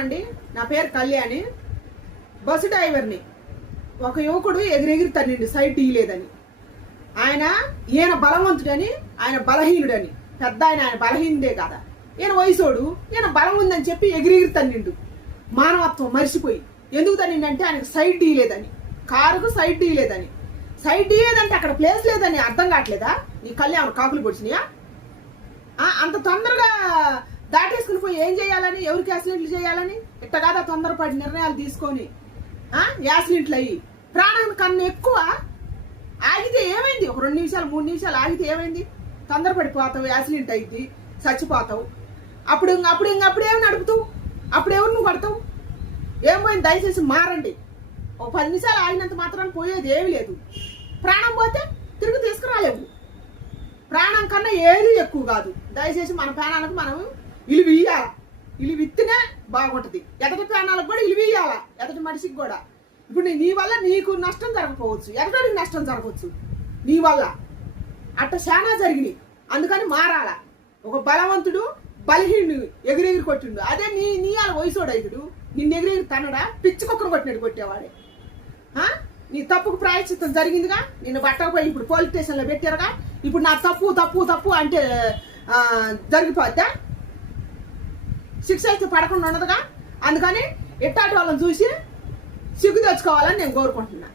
అండి, నా పేరు కళ్యాణి. బస్సు డ్రైవర్ని. ఒక యువకుడు ఎగిరెగిరి తన్నిండు సైట్ తీయలేదని. ఈయన బలవంతుడని, ఆయన బలహీనుడని. పెద్ద ఆయన బలహీనుడే కదా, ఈయన వయసోడు, ఈయన బలం ఉందని చెప్పి ఎగిరెగిరి తన్నిండు. మానవత్వం మరిచిపోయి. ఎందుకు తన్నిండంటే ఆయనకు సైట్ తీయలేదని, కారుకు సైట్ తీయలేదని. సైట్ తీయలేదంటే అక్కడ ప్లేస్ లేదని అర్థం కావట్లేదా? నీ కళ్యాణ్ కాకులు పొడిచినాయా? అంత తొందరగా దాటేసుకుని పోయి ఏం చేయాలని, ఎవరికి యాక్సిడెంట్లు చేయాలని? ఇట్ట కాదా తొందరపడి నిర్ణయాలు తీసుకొని యాక్సిడెంట్లు అయ్యి ప్రాణం కన్నా ఎక్కువ. ఆగితే ఏమైంది? ఒక 2 నిమిషాలు 3 నిమిషాలు ఆగితే ఏమైంది? తొందరపడిపోతావు, యాక్సిడెంట్ అయింది, చచ్చిపోతావు. అప్పుడేమి నడుపుతావు? అప్పుడెవరు నువ్వు పడతావు? ఏం పోయింది? దయచేసి మారండి. ఒక 10 నిమిషాలు ఆగినంత మాత్రాన్ని పోయేది ఏమి లేదు. ప్రాణం పోతే తిరిగి తీసుకురాలేవు. ప్రాణం కన్నా ఏది ఎక్కువ కాదు. దయచేసి మన ప్రాణాలకు మనం ఇలువ ఇయ్యాల. ఇలువ ఇత్తేనే బాగుంటుంది. ఎదటి ప్రాణాలకు కూడా ఇలువ ఇయ్యాల, ఎదటి మనిషికి కూడా. ఇప్పుడు నీ వల్ల నీకు నష్టం జరగకపోవచ్చు, ఎదటికి నష్టం జరగవచ్చు నీ వల్ల. అట్ట చాలా జరిగినాయి. అందుకని మారాల. ఒక బలవంతుడు బలహీనుడు ఎగిరెగిరి కొట్టిండు. అదే నీ వాళ్ళ వయసోడు అయితుడు నిన్ను ఎగిరెగిరి తనడా పిచ్చి కుక్కను కొట్టినట్టు కొట్టేవాడే. నీ తప్పుకు ప్రాయశ్చిత్తం జరిగిందిగా. నిన్ను పట్టకపోయి ఇప్పుడు పోలీస్ స్టేషన్లో పెట్టారుగా. ఇప్పుడు నా తప్పు అంటే జరిగిపోద్దా? శిక్ష అయితే పడకుండా ఉండదుగా. అందుకని ఇట్టాటి వాళ్ళని చూసి సిగ్గు తెచ్చుకోవాలని నేను కోరుకుంటున్నా.